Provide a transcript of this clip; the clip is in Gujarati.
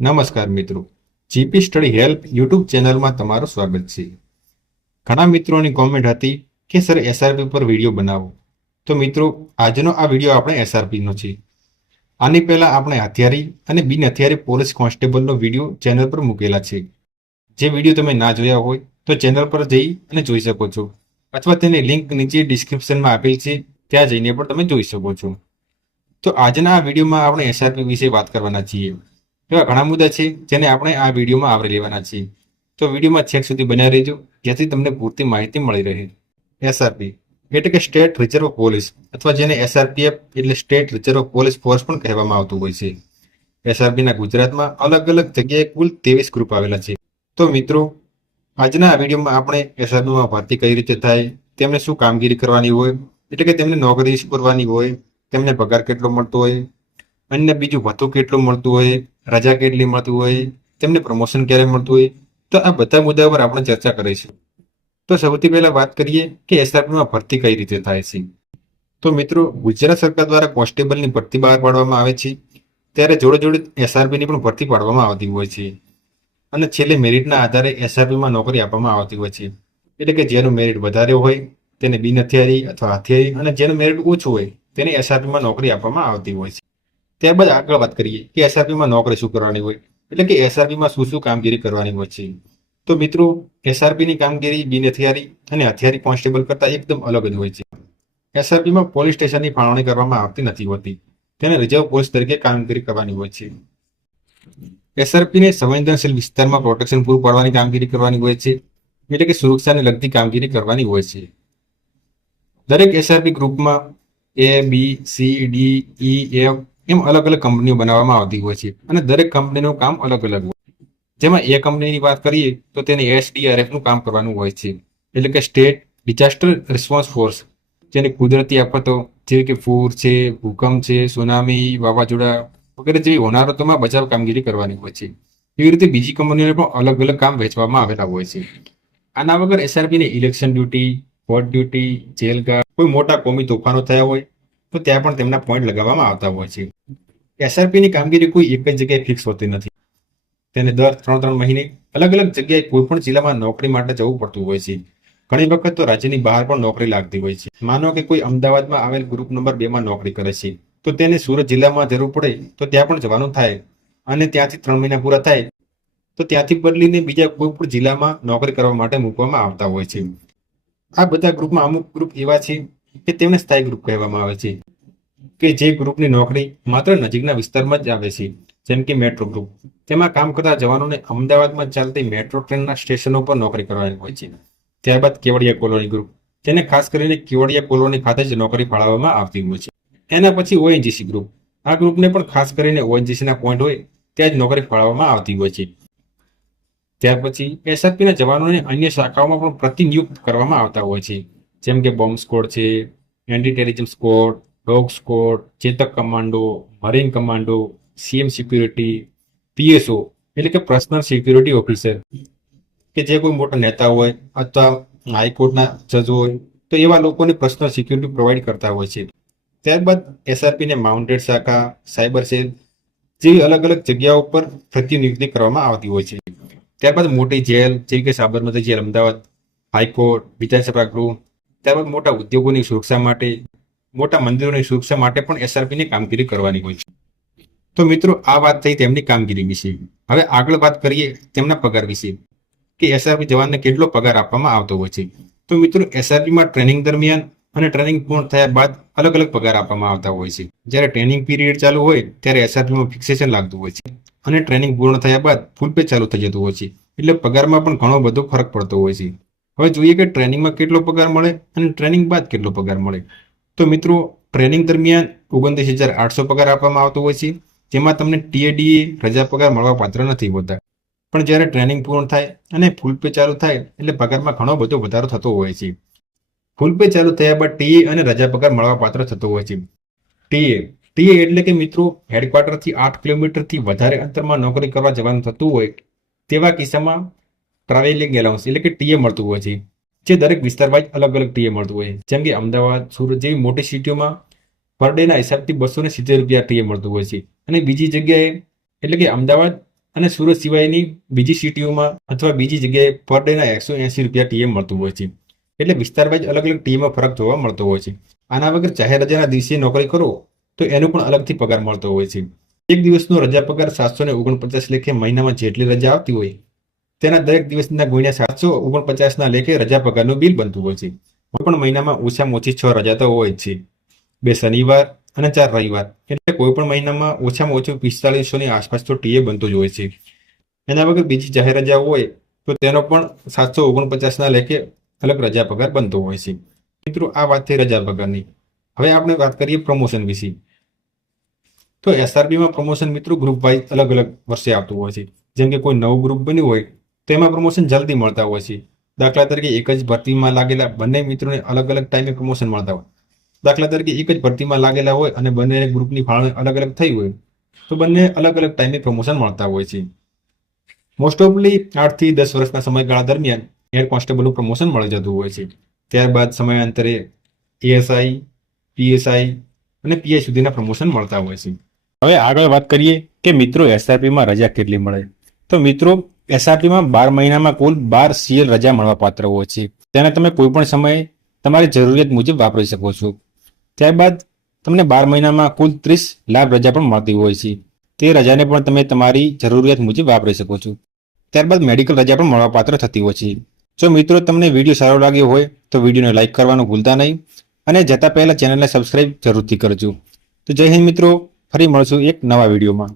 નમસ્કાર મિત્રો. જીપી સ્ટડી હેલ્પ યુટ્યુબ ચેનલમાં તમારું સ્વાગત છે. ઘણા મિત્રોની કોમેન્ટ હતી કે સર એસઆરપી પર વીડિયો બનાવો. તો મિત્રો, આજનો આ વીડિયો આપણે એસઆરપીનો છે. આની પહેલાં આપણે હથિયારી અને બિન હથિયારી પોલીસ કોન્સ્ટેબલનો વીડિયો ચેનલ પર મૂકેલા છે. જે વીડિયો તમે ના જોયા હોય, તો ચેનલ પર જઈ અને જોઈ શકો છો. અથવા તેની લિંક નીચે ડિસ્ક્રિપ્શનમાં આપેલ છે, ત્યાં જઈને પણ તમે જોઈ શકો છો. તો આજના આ વિડીયોમાં આપણે એસઆરપી વિશે વાત કરવાના છીએ. એવા ઘણા મુદ્દા છે જેને આપણે આ વિડીયોમાં આવરી લેવાના છીએ. તો વિડીયોમાં છેક સુધી બન્યા રહેજો, જેથી તમને પૂરતી માહિતી મળી રહે. એસઆરપી એટલે કે સ્ટેટ રિઝર્વ પોલીસ અથવા જેને એસઆરપીએફ એટલે સ્ટેટ રિઝર્વ પોલીસ ફોર્સ પણ કહેવામાં આવતું હોય છે. એસઆરપીના ગુજરાતમાં અલગ અલગ જગ્યાએ કુલ ત્રેવીસ ગ્રુપ આવેલા છે. તો મિત્રો, આજના આ વિડીયોમાં આપણે એસઆરપીમાં ભરતી કઈ રીતે થાય, તેમને શું કામગીરી કરવાની હોય, એટલે કે તેમને નોકરી કરવાની હોય, તેમને પગાર કેટલો મળતો હોય અન્ય બીજું ભથ્થું કેટલું મળતું હોય, રજા કેટલી મળતી હોય, તેમને પ્રમોશન ક્યારે મળતું હોય, તો આ બધા મુદ્દા પર આપણે ચર્ચા કરીશું. તો સૌથી પહેલા વાત કરીએ કે એસઆરપીમાં ભરતી કઈ રીતે થાય છે. તો મિત્રો, ગુજરાત સરકાર દ્વારા કોન્સ્ટેબલની ભરતી બહાર પાડવામાં આવે છે. ત્યારે જોડે જોડે એસઆરપીની પણ ભરતી પાડવામાં આવતી હોય છે. અને છેલ્લે મેરિટના આધારે એસઆરપીમાં નોકરી આપવામાં આવતી હોય છે. એટલે કે જેનું મેરિટ વધારે હોય, તેને બિન હથિયારી અથવા હથિયારી અને જેનું મેરિટ ઓછું હોય, તેને એસઆરપીમાં નોકરી આપવામાં આવતી હોય છે. ત્યારબાદ આગળ વાત કરીએ કે એસઆરપીમાં નોકરી શું કરવાની હોય. એટલે કે એસઆરપીમાં શું શું કામગીરી કરવાની હોય છે. તો મિત્રો એસઆરપીની કામગીરી બિન હથિયારી અને હથિયારી કોન્સ્ટેબલ કરતાં એકદમ અલગ જ હોય છે. એસઆરપીમાં પોલીસ સ્ટેશનની ફાળવણી કરવામાં આવતી નથી હોતી. તેને રિઝર્વ પોલીસ તરીકે કામગીરી કરવાની હોય છે. એસઆરપીને સંવેદનશીલ વિસ્તારમાં પ્રોટેક્શન પૂરું પાડવાની કામગીરી કરવાની હોય છે. એટલે કે સુરક્ષાને લગતી કામગીરી કરવાની હોય છે. દરેક એસઆરપી ગ્રુપમાં A B C D E F એમ અલગ અલગ કંપનીઓ બનાવવામાં આવતી હોય છે. અને દરેક કંપનીનું કામ અલગ અલગ હોય જેમાં એ કંપનીની વાત કરીએ, તો તેને એસડીઆરએફનું કામ કરવાનું હોય છે. એટલે કે સ્ટેટ ડિઝાસ્ટર રિસ્પોન્સ ફોર્સ જેની કુદરતી આફતો જેવી કે પૂર છે, ભૂકંપ છે સુનામી વાવાઝોડા વગેરે જેવી હોનારતોમાં બચાવ કામગીરી કરવાની હોય છે. એવી રીતે બીજી કંપનીઓને પણ અલગ અલગ કામ વહેંચવામાં આવેલા હોય છે. આના વગર એસઆરપીને election duty court duty jail guard કોઈ મોટા કોમી તોફાનો થયા હોય, તો ત્યાં પણ તેમના પોઈન્ટ લગાવવામાં આવતા હોય છે. એસઆરપીની કામગીરી કોઈ એક જ જગ્યાએ ફિક્સ હોતી નથી. તેને દર ત્રણ ત્રણ મહિને અલગ અલગ જગ્યાએ કોઈ પણ જિલ્લામાં નોકરી માટે જવું પડતું હોય છે. ઘણી વખત તો રાજ્યની બહાર પણ નોકરી લાગતી હોય છે. માનો કે કોઈ અમદાવાદમાં આવેલ ગ્રુપ નંબર બે માં નોકરી કરે છે. તો તેને સુરત જિલ્લામાં જરૂર પડે તો ત્યાં પણ જવાનું થાય અને ત્યાંથી ત્રણ મહિના પૂરા થાય તો ત્યાંથી બદલીને બીજા કોઈ પણ જિલ્લામાં નોકરી કરવા માટે મૂકવામાં આવતા હોય છે. આ બધા ગ્રુપમાં અમુક ગ્રુપ એવા છે કે તેમને સ્થાયી ગ્રુપ કહેવામાં આવે છે. કે જે ગ્રુપની નોકરી માત્ર નજીકના વિસ્તારમાં જ આવે છે, જેમ કે મેટ્રો ગ્રુપ. તેમાં કામ કરતા જવાનોને અમદાવાદમાં ચાલતી મેટ્રો ટ્રેનના સ્ટેશનો પર નોકરી કરવાની હોય છે. ત્યારબાદ કેવડિયા કોલોની ગ્રુપ તેને ખાસ કરીને કેવડિયા કોલોની ખાતે જ નોકરી ફાળવવામાં આવતી હોય છે. એના પછી ઓએનજીસી ગ્રુપ. આ ગ્રુપને પણ ખાસ કરીને ઓએનજીસીના પોઈન્ટ હોય ત્યાં જ નોકરી ફાળવવામાં આવતી હોય છે. ત્યાર પછી એસઆરપીના જવાનોને અન્ય શાખાઓમાં પણ પ્રતિનિયુક્ત કરવામાં આવતા હોય છે, જેમ કે બોમ્બ સ્કોડ છે, anti terrorism squad dog squad Chetak commando marine commando CM security PSO એટલે કે પર્સનલ સિક્યુરિટી ઓફિસર કે જે કોઈ મોટા નેતા હોય અથવા હાઈકોર્ટના જજ હોય, તો એવા લોકોને પર્સનલ સિક્યુરિટી પ્રોવાઈડ કરતા હોય છે. ત્યારબાદ એસઆરપીને માઉન્ટેડ શાખા સાયબર સેલ જેવી અલગ અલગ જગ્યાઓ પર પ્રતિનિયુક્તિ કરવામાં આવતી હોય છે. ત્યારબાદ મોટી જેલ, જેવી કે સાબરમતી જેલ, અમદાવાદ હાઈકોર્ટ વિધાનસભા ગૃહ, ત્યારબાદ મોટા ઉદ્યોગોની સુરક્ષા માટે મોટા મંદિરોની સુરક્ષા માટે પણ એસઆરપીની કામગીરી કરવાની હોય છે. તો મિત્રો, આ વાત થઈ તેમની કામગીરી વિશે. હવે આગળ વાત કરીએ તેમના પગાર વિશે, કે એસઆરપી જવાનને કેટલો પગાર આપવામાં આવતો હોય છે. તો મિત્રો એસઆરપીમાં ટ્રેનિંગ દરમિયાન અને ટ્રેનિંગ પૂર્ણ થયા બાદ અલગ અલગ પગાર આપવામાં આવતા હોય છે. જ્યારે ટ્રેનિંગ પીરિયડ ચાલુ હોય, ત્યારે એસઆરપીમાં ફિક્સેશન લાગતું હોય છે અને ટ્રેનિંગ પૂર્ણ થયા બાદ ફૂલ પે ચાલુ થઈ જતું હોય છે. એટલે પગારમાં પણ ઘણો બધો ફરક પડતો હોય છે. હવે જોઈએ કે ટ્રેનિંગમાં કેટલો પગાર મળે અને ટ્રેનિંગ બાદ કેટલો પગાર મળે. તો મિત્રો, ટ્રેનિંગ દરમિયાન ઓગણત્રીસ હજાર આઠસો પગાર આપવામાં આવતો હોય છે, જેમાં તમને ટીએડીએ રજા પગાર મળવા પાત્ર નથી હોતા. પણ જ્યારે ટ્રેનિંગ પૂર્ણ થાય અને ફૂલ પે ચાલુ થાય, એટલે પગારમાં ઘણો બધો વધારો થતો હોય છે. ફૂલ પે ચાલુ થયા બાદ ટીએ અને રજા પગાર મળવા પાત્ર થતો હોય છે. ટીએ ટીએ એટલે કે મિત્રો, હેડક્વાર્ટરથી આઠ કિલોમીટરથી વધારે અંતરમાં નોકરી કરવા જવાનું થતું હોય, તેવા કિસ્સામાં ટ્રાવેલિંગ એલાઉન્સ એટલે કે ટીએ મળતું હોય છે. જે દરેક વિસ્તાર વાઇઝ અલગ અલગ ટીએ મળતું હોય. જેમ કે અમદાવાદ, સુરત જેવી મોટી સિટીઓમાં પર ડેના હિસાબથી બસો ને સિત્તેર રૂપિયા ટીએ મળતું હોય છે. અને બીજી જગ્યાએ એટલે કે અમદાવાદ અને સુરત સિવાયની બીજી સિટીઓમાં અથવા બીજી જગ્યાએ પર ડેના એકસો એંસી રૂપિયા ટીએમ મળતું હોય છે. એટલે વિસ્તાર વાઇઝ અલગ અલગ ટીએમાં ફરક જોવા મળતો હોય છે. આના વગર જાહેર રજાના દિવસે નોકરી કરો તો એનો પણ અલગથી પગાર મળતો હોય છે. એક દિવસનો રજા પગાર સાતસો ને ઓગણપચાસ લેખે મહિનામાં જેટલી રજા આવતી હોય તેના દરેક દિવસના ગુણ્યા સાતસો ઓગણપચાસના લેખે રજા પગારનું બિલ બનતું હોય છે. કોઈ પણ મહિનામાં ઓછામાં ઓછી છ રજા તો હોય છે. બે શનિવાર અને ચાર રવિવાર. એટલે કોઈ પણ મહિનામાં ઓછામાં ઓછું પિસ્તાળીસોની આસપાસ તો ટીએ બનતું જ હોય છે. એના વગર બીજી જાહેર રજા હોય તો તેનો પણ સાતસો ઓગણપચાસના લેખે અલગ રજા પગાર બનતો હોય છે. મિત્રો, આ વાત થઈ રજા પગારની. હવે આપણે વાત કરીએ પ્રમોશન વિશે. તો એસઆરબીમાં પ્રમોશન મિત્રો ગ્રુપ વાઇઝ અલગ અલગ વર્ષે આવતું હોય છે. જેમ કે કોઈ નવું ગ્રુપ બન્યું હોય તો એમાં પ્રમોશન જલ્દી મળતા હોય છે. દાખલા તરીકે એક જ ભરતીમાં લાગેલા બંને મિત્રોને અલગ અલગ ટાઈમે પ્રમોશન મળતા હોય. દાખલા તરીકે એક જ ભરતીમાં લાગેલા હોય અને બંને ગ્રુપની ફાળવણી અલગ અલગ થઈ હોય, તો બંને અલગ અલગ ટાઈમે પ્રમોશન મળતા હોય છે. મોસ્ટ ઓફલી આઠથી દસ વર્ષના સમયગાળા દરમિયાન હેડ કોન્સ્ટેબલનું પ્રમોશન મળી જતું હોય છે. ત્યારબાદ સમયાંતરે એએસઆઈ પીએસઆઈ અને પીઆઈ સુધીના પ્રમોશન મળતા હોય છે. હવે આગળ વાત કરીએ કે મિત્રો એસઆરપીમાં રજા કેટલી મળે? તો મિત્રો એસઆરપીમાં બાર મહિનામાં કુલ બાર સીએલ રજા મળવાપાત્ર હોય છે. તેને તમે કોઈ પણ સમયે તમારી જરૂરિયાત મુજબ વાપરી શકો છો. ત્યારબાદ તમને બાર મહિનામાં કુલ ત્રીસ લાભ રજા પણ મળતી હોય છે. તે રજાને પણ તમે તમારી જરૂરિયાત મુજબ વાપરી શકો છો. ત્યારબાદ મેડિકલ રજા પણ મળવાપાત્ર થતી હોય છે. જો મિત્રો તમને વીડિયો સારો લાગ્યો હોય તો વિડીયોને લાઇક કરવાનું ભૂલતા નહીં અને જતા પહેલાં ચેનલને સબસ્ક્રાઇબ જરૂરથી કરજો. તો જય હિન્દ મિત્રો, ફરી મળશું એક નવા વિડીયોમાં.